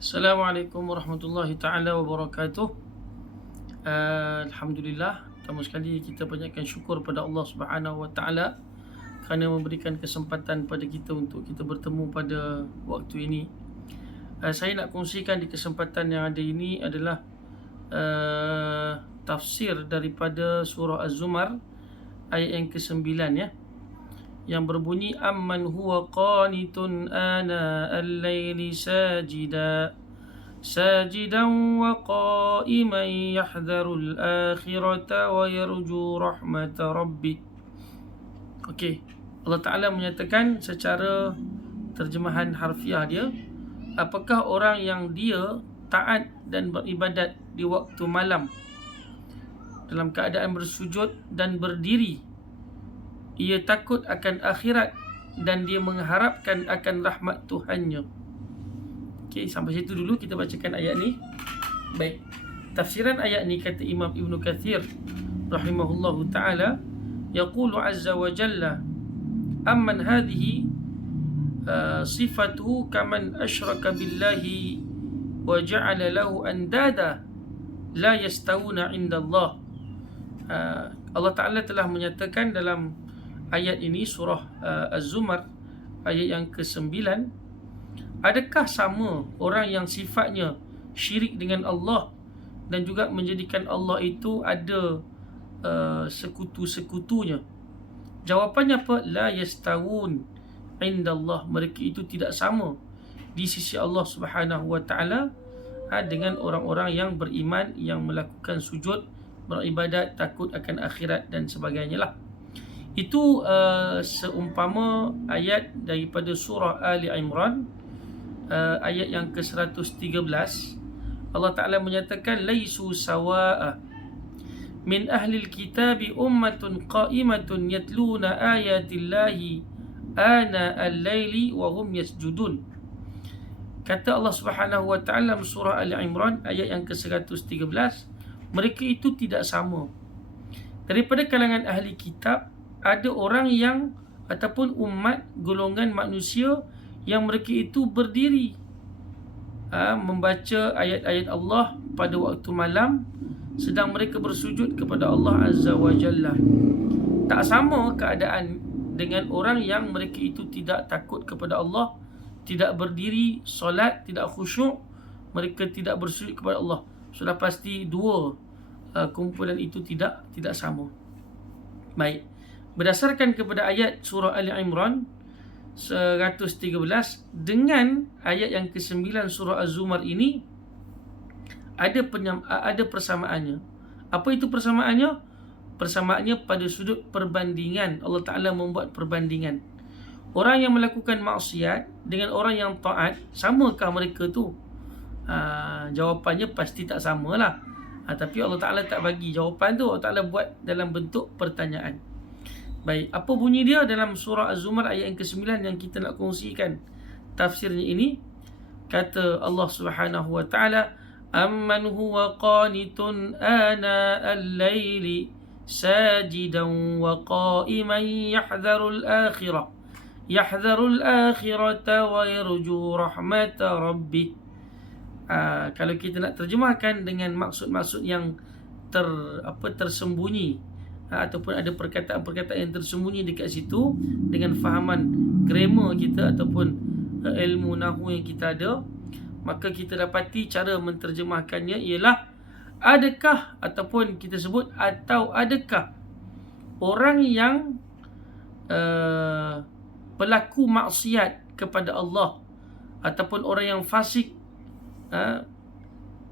Assalamualaikum warahmatullahi taala wabarakatuh. Alhamdulillah, pertama sekali kita banyakkan syukur pada Allah Subhanahu wa taala kerana memberikan kesempatan pada kita untuk kita bertemu pada waktu ini. Saya nak kongsikan di kesempatan yang ada ini adalah tafsir daripada surah Az-Zumar ayat yang ke-9 ya, yang berbunyi amman huwa qanitun ana al-laili sajidan wa qa'iman yahdharul akhirata wa yarju rahmata rabbih. Okey, Allah Ta'ala menyatakan secara terjemahan harfiah dia, apakah orang yang dia taat dan beribadat di waktu malam dalam keadaan bersujud dan berdiri, ia takut akan akhirat dan dia mengharapkan akan rahmat Tuhannya. Okey, sampai situ dulu kita bacakan ayat ni. Baik. Tafsiran ayat ni kata Imam Ibn Kathir rahimahullahu taala, yaqulu azza wa jalla amman hadhihi sifatuhu kaman asyraka billahi wa ja'ala lahu andada la yastawuna 'inda Allah. Allah Ta'ala telah menyatakan dalam ayat ini surah Az-Zumar ayat yang ke-9, adakah sama orang yang sifatnya syirik dengan Allah dan juga menjadikan Allah itu ada sekutu-sekutunya? Jawapannya apa? La yastawun indallah, mereka itu tidak sama di sisi Allah Subhanahu wa taala dengan orang-orang yang beriman, yang melakukan sujud, beribadat, takut akan akhirat dan sebagainya lah. Itu seumpama ayat daripada surah Ali Imran ayat yang ke-113. Allah Ta'ala menyatakan laisu sawa'a min ahlil kitabi ummatun qa'imatun yatluna ayatillahi ana al-laili wa hum yasjudun. Kata Allah Subhanahu wa taala dalam surah Ali Imran ayat yang ke-113, mereka itu tidak sama. Daripada kalangan ahli kitab ada orang yang ataupun umat golongan manusia yang mereka itu berdiri membaca ayat-ayat Allah pada waktu malam sedang mereka bersujud kepada Allah Azza wa Jalla. Tak sama keadaan dengan orang yang mereka itu tidak takut kepada Allah, tidak berdiri solat, tidak khusyuk, mereka tidak bersujud kepada Allah. Sudah pasti dua kumpulan itu tidak sama. Baik, berdasarkan kepada ayat surah Ali Imran 113 dengan ayat yang ke-9 surah Az-Zumar ini ada persamaannya. Apa itu persamaannya? Persamaannya pada sudut perbandingan. Allah Ta'ala membuat perbandingan. Orang yang melakukan maksiat dengan orang yang taat, samakah mereka tu? Jawapannya pasti tak samalah. Tapi Allah Ta'ala tak bagi jawapan tu. Allah Ta'ala buat dalam bentuk pertanyaan. Baik, apa bunyi dia dalam surah Az-Zumar ayat yang ke-9 yang kita nak kongsikan tafsirnya ini? Kata Allah Subhanahu wa taala, amman huwa qanitun ana al-laili sajidan wa qa'iman yahdharul akhirata wa yarju rahmata rabbih. Kalau kita nak terjemahkan dengan maksud-maksud yang tersembunyi, ataupun ada perkataan-perkataan yang tersembunyi dekat situ dengan fahaman grammar kita ataupun ilmu nahwu yang kita ada, maka kita dapati cara menterjemahkannya ialah adakah ataupun kita sebut atau adakah orang yang pelaku maksiat kepada Allah ataupun orang yang fasik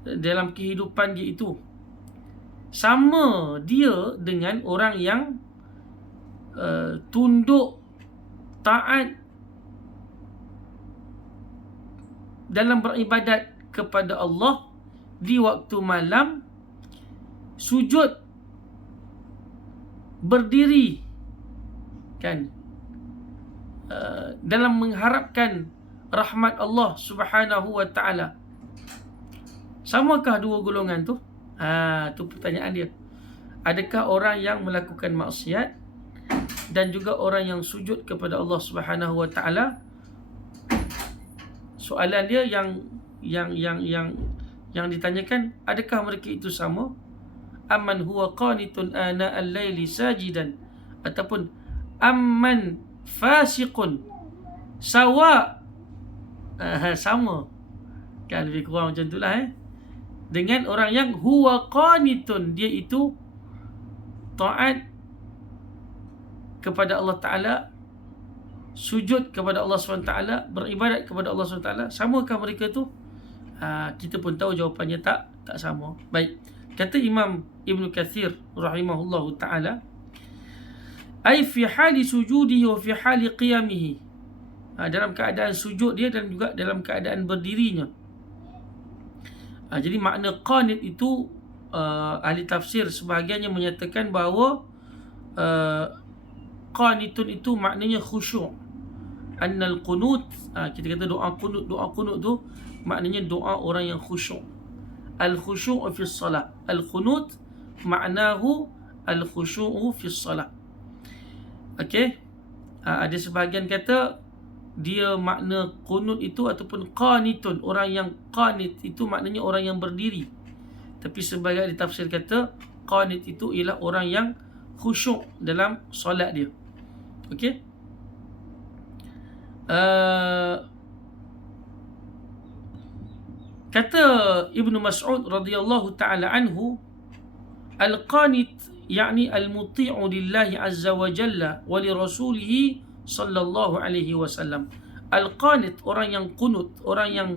dalam kehidupan dia itu sama dia dengan orang yang tunduk taat dalam beribadat kepada Allah di waktu malam, sujud, berdiri kan, dalam mengharapkan rahmat Allah Subhanahu wa taala. Samakah dua golongan tu? Tu pertanyaan dia. Adakah orang yang melakukan maksiat dan juga orang yang sujud kepada Allah Subhanahu wa taala? Soalan dia yang yang ditanyakan, adakah mereka itu sama? Amman huwa qanitun ana al-laili sajidan, ataupun amman fasiqun sawa. Sama kan, lebih kurang macam itulah dengan orang yang huwa qanitun, dia itu taat kepada Allah Ta'ala, sujud kepada Allah SWT, beribadat kepada Allah SWT. Samakah mereka tu? Kita pun tahu jawapannya tak sama. Baik, kata Imam Ibn Kathir rahimahullahu ta'ala, ay fi hali sujudihi wa fi hali qiyamihi, dalam keadaan sujud dia dan juga dalam keadaan berdirinya. Jadi makna qanit itu, ahli tafsir sebahagiannya menyatakan bahawa qanitun itu maknanya khusyuk. Annal qunut, kita kata doa qunut tu maknanya doa orang yang khusyuk. Al khusyuk fi salat, al qunut maknahu al khusyuk fi salat. Okey, ada sebahagian kata dia makna qunut itu ataupun qanitun, orang yang qanit itu maknanya orang yang berdiri. Tapi sebagai ahli tafsir kata qanit itu ialah orang yang khusyuk dalam solat dia. Okey. Kata Ibnu Mas'ud radhiyallahu ta'ala anhu, al-qanit yakni al-muti'u lillahi azza wa jalla wa li rasulihi sallallahu alaihi wasallam. Al-qanit, orang yang qunut, orang yang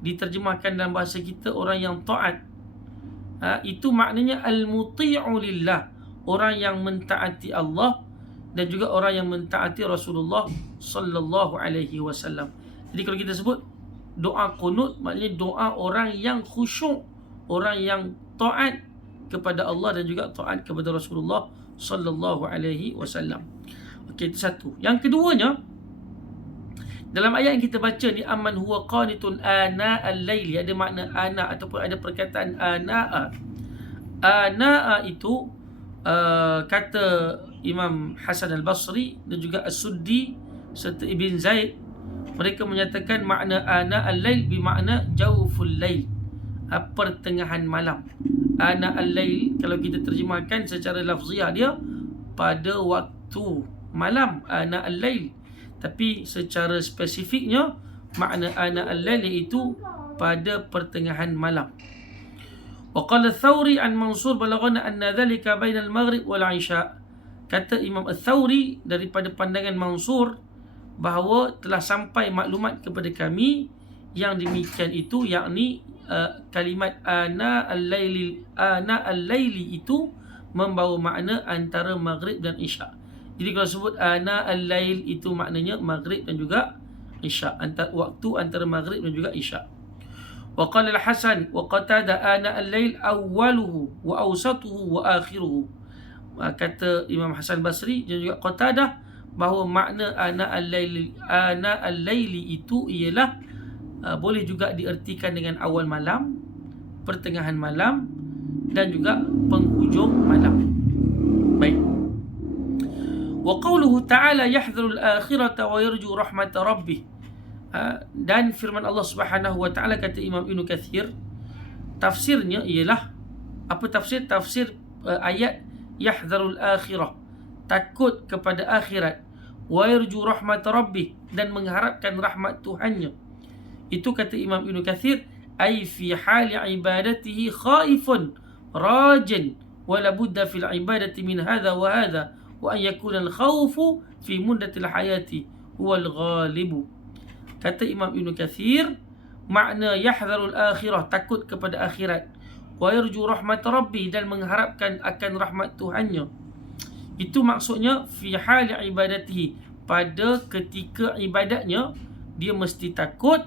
diterjemahkan dalam bahasa kita orang yang taat. Itu maknanya al-muti'u lillah, orang yang mentaati Allah dan juga orang yang mentaati Rasulullah sallallahu alaihi wasallam. Jadi kalau kita sebut doa qunut, maknanya doa orang yang khusyuk, orang yang taat kepada Allah dan juga taat kepada Rasulullah sallallahu alaihi wasallam. Okey, itu satu. Yang keduanya, dalam ayat yang kita baca ni, amman huwa qanitun ana al-laili, ada makna ana ataupun ada perkataan ana. Ana itu kata Imam Hasan al-Basri dan juga As-Suddi serta Ibn Zaid, mereka menyatakan makna ana al-lail bermakna jawful lail, pertengahan malam. Ana al-lail kalau kita terjemahkan secara lafziah dia pada waktu malam, ana al-lail. Tapi secara spesifiknya makna ana al-lail iaitu pada pertengahan malam. Wa qala Thawri an Mansur balaghana anna dhalika baina al-maghrib wal isya. Kata Imam Al-Thawri daripada pandangan Mansur bahawa telah sampai maklumat kepada kami yang demikian itu, yakni kalimat ana al-laili itu membawa makna antara maghrib dan isya. Jadi kalau sebut ana al-lail itu maknanya maghrib dan juga isya, waktu antara maghrib dan juga isya. Wa qala al-Hasan wa Qatada ana al-lail awwaluhu wa awsatuhu wa akhiruhu. Kata Imam Hasan Basri dan juga Qatadah bahawa makna ana al-laili itu ialah boleh juga diertikan dengan awal malam, pertengahan malam dan juga penghujung malam. Baik. Wa qawluhu ta'ala yahdharu al-akhirata wa yarju rahmat rabbih. Dan firman Allah Subhanahu wa taala, kata Imam Ibn Kathir, tafsirnya ialah apa tafsir? Tafsir ayat yahdharu al-akhirah, takut kepada akhirat, wa yarju rahmat rabbih, dan mengharapkan rahmat Tuhannya. Itu kata Imam Ibn Kathir, ay fi hali ibadatihi khaifun rajin wa la budda fil ibadati min hadha wa hadha wa an yakuna al-khawfu fi muddatil hayati huwa al-ghalibu. Kata Imam Ibn Kathir, makna yahdharul akhirah, takut kepada akhirat, wa yarju rahmat rabbi, dan mengharapkan akan rahmat Tuhannya. Itu maksudnya fi hali ibadatihi, pada ketika ibadatnya dia mesti takut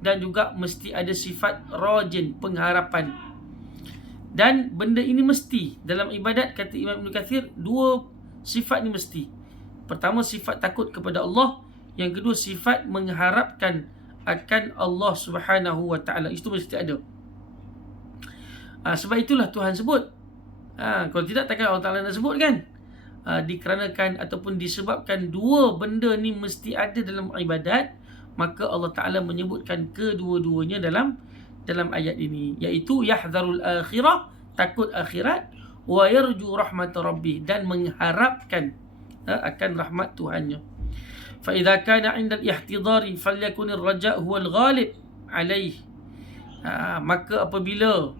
dan juga mesti ada sifat rajin, pengharapan. Dan benda ini mesti dalam ibadat, kata Imam Ibn Kathir, dua sifat ni mesti. Pertama, sifat takut kepada Allah. Yang kedua, sifat mengharapkan akan Allah Subhanahu wa ta'ala. Itu mesti ada. Sebab itulah Tuhan sebut. Kalau tidak, takkan Allah Ta'ala nak sebut kan? Dikarenakan ataupun disebabkan dua benda ni mesti ada dalam ibadat, maka Allah Ta'ala menyebutkan kedua-duanya dalam dalam ayat ini, iaitu yahdharul akhirah, takut akhirat, wa yarju rahmat rabbih, dan mengharapkan akan rahmat Tuhannya. Fa idza kana 'inda al-ihtidari falyakun ar-raja' huwa al-ghalib alaih. Maka apabila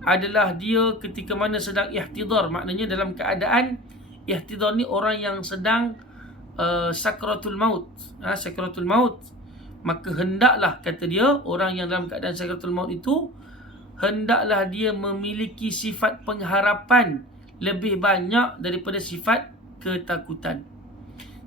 adalah dia ketika mana sedang ihtidar, maknanya dalam keadaan ihtidar ni orang yang sedang sakratul maut, sakratul maut, maka hendaklah, kata dia, orang yang dalam keadaan sakratul maut itu hendaklah dia memiliki sifat pengharapan lebih banyak daripada sifat ketakutan.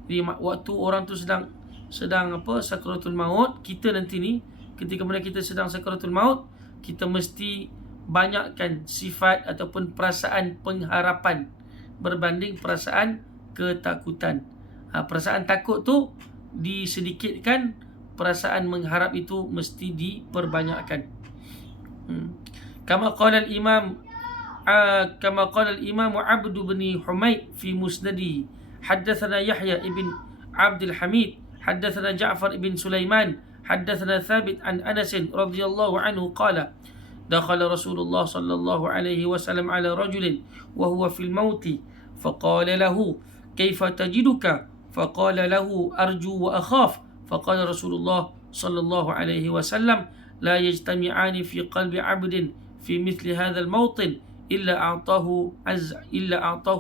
Jadi waktu orang tu sedang sakratul maut, kita nanti ni ketika mana kita sedang sakratul maut, kita mesti banyakkan sifat ataupun perasaan pengharapan berbanding perasaan ketakutan. Perasaan takut tu disedikitkan, perasaan mengharap itu mesti diperbanyakkan. Kama qala al-imam Abd bin Humayd fi musnadi, haddatsana Yahya ibn Abd al-Hamid, haddatsana Ja'far ibn Sulaiman, haddatsana Thabit an Anas radhiyallahu anhu qala dakhala Rasulullah sallallahu alaihi wasallam ala rajulin wa huwa fil maut faqala lahu kaifa tajiduka faqala lahu arju wa akhaf faqala Rasulullah sallallahu alaihi wasallam la yajtami'ani fi qalbi 'abdin fi mithli hadha al-mawtin illa a'tahu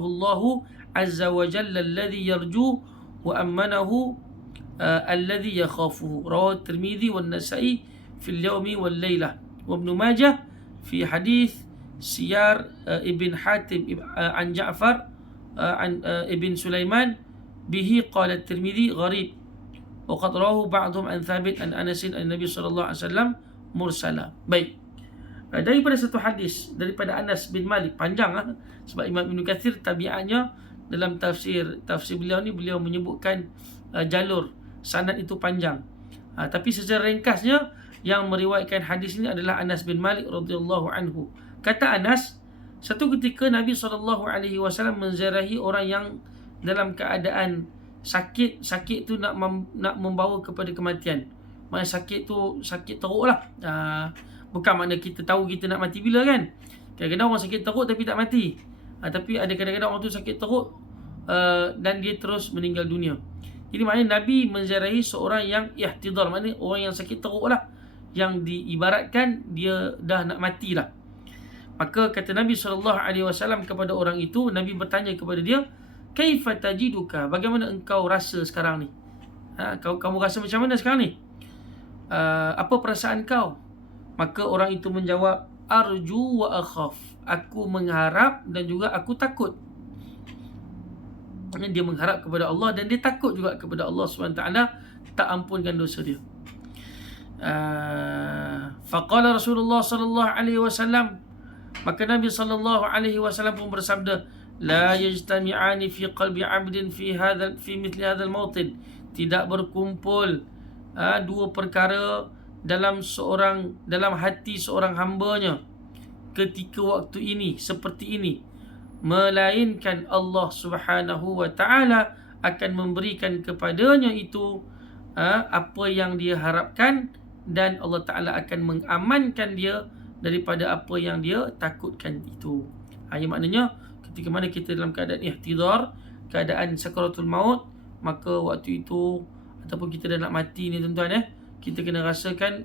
Allah azza wa jalla alladhi yarju wa ammanahu alladhi yakhafuhu. Rawahu at-Tirmidzi wan Nasa'i fi al-yawmi wal laylah wa Ibn Majah fi hadith Siyar ibn Hatim an Ja'far an ibn Sulaiman bihi qala at-Tirmidzi gharib wa qad rawahu ba'dhum an Thabit an Anas an Nabi sallallahu alaihi wasallam mursala. Baik, daripada satu hadis daripada Anas bin Malik, panjang sebab Imam Ibn Katsir tabiatnya dalam tafsir beliau ni, beliau menyebutkan jalur sanad itu panjang. Tapi secara ringkasnya yang meriwayatkan hadis ini adalah Anas bin Malik radhiyallahu anhu. Kata Anas, satu ketika Nabi SAW menziarahi orang yang dalam keadaan sakit. Sakit tu nak membawa kepada kematian. Maksudnya sakit tu sakit teruk lah. Bukan makna kita tahu kita nak mati bila kan. Kadang-kadang orang sakit teruk tapi tak mati. Tapi ada kadang-kadang orang tu sakit teruk dan dia terus meninggal dunia. Jadi maknanya Nabi menziarahi seorang yang ihtidar, maknanya orang yang sakit teruk lah, yang diibaratkan dia dah nak mati lah. Maka kata Nabi SAW kepada orang itu, Nabi bertanya kepada dia, kaifa tajiduka, bagaimana engkau rasa sekarang ni? Kamu rasa macam mana sekarang ni? Apa perasaan kau? Maka orang itu menjawab, arju wa akhaf, aku mengharap dan juga aku takut. Dia mengharap kepada Allah dan dia takut juga kepada Allah SWT tak ampunkan dosa dia. Faqala Rasulullah sallallahu alaihi wasallam, maka Nabi sallallahu alaihi wasallam pun bersabda, la yajtami'ani fi qalbi 'abdin fi mithli hadzal mawtin, tidak berkumpul dua perkara dalam hati seorang hambanya ketika waktu ini, seperti ini, melainkan Allah Subhanahu wa taala akan memberikan kepadanya itu apa yang dia harapkan, dan Allah Ta'ala akan mengamankan dia daripada apa yang dia takutkan itu. Yang maknanya ketika mana kita dalam keadaan ihtidar, keadaan sakaratul maut, maka waktu itu ataupun kita dah nak mati ni tuan-tuan, kita kena rasakan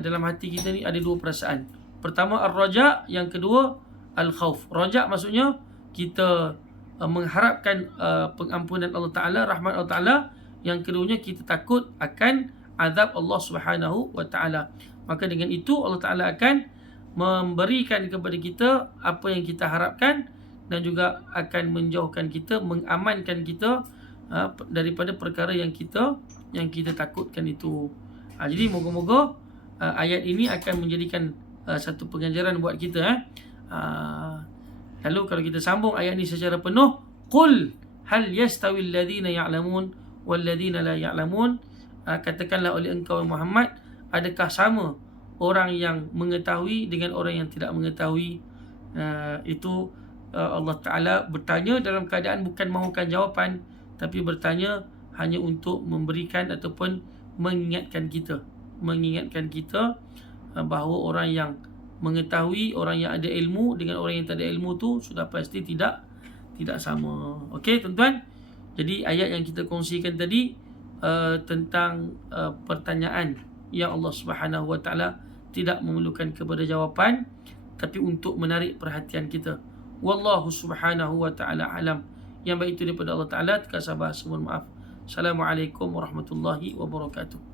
dalam hati kita ni ada dua perasaan. Pertama ar-raja, yang kedua al-khauf. Raja maksudnya kita mengharapkan pengampunan Allah Ta'ala, rahmat Allah Ta'ala. Yang keduanya kita takut akan azab Allah Subhanahu wa Ta'ala. Maka dengan itu Allah Ta'ala akan memberikan kepada kita apa yang kita harapkan, dan juga akan menjauhkan kita, mengamankan kita daripada perkara yang kita takutkan itu. Jadi moga-moga ayat ini akan menjadikan satu pengajaran buat kita. Lalu kalau kita sambung ayat ini secara penuh, qul hal yastawi alladhina ya'lamun wal ladhina la ya'lamun, katakanlah oleh engkau Muhammad, adakah sama orang yang mengetahui dengan orang yang tidak mengetahui? Itu Allah Ta'ala bertanya dalam keadaan bukan mahukan jawapan, tapi bertanya hanya untuk memberikan ataupun mengingatkan kita bahawa orang yang mengetahui, orang yang ada ilmu dengan orang yang tak ada ilmu tu sudah pasti tidak sama. Okey tuan-tuan. Jadi ayat yang kita kongsikan tadi tentang pertanyaan yang Allah Subhanahu Wa Taala tidak memerlukan kepada jawapan, tapi untuk menarik perhatian kita. Wallahu Subhanahu Wa Taala alam. Yang baik itu daripada Allah Taala, terkasar bahasa, mohon maaf. Assalamualaikum warahmatullahi wabarakatuh.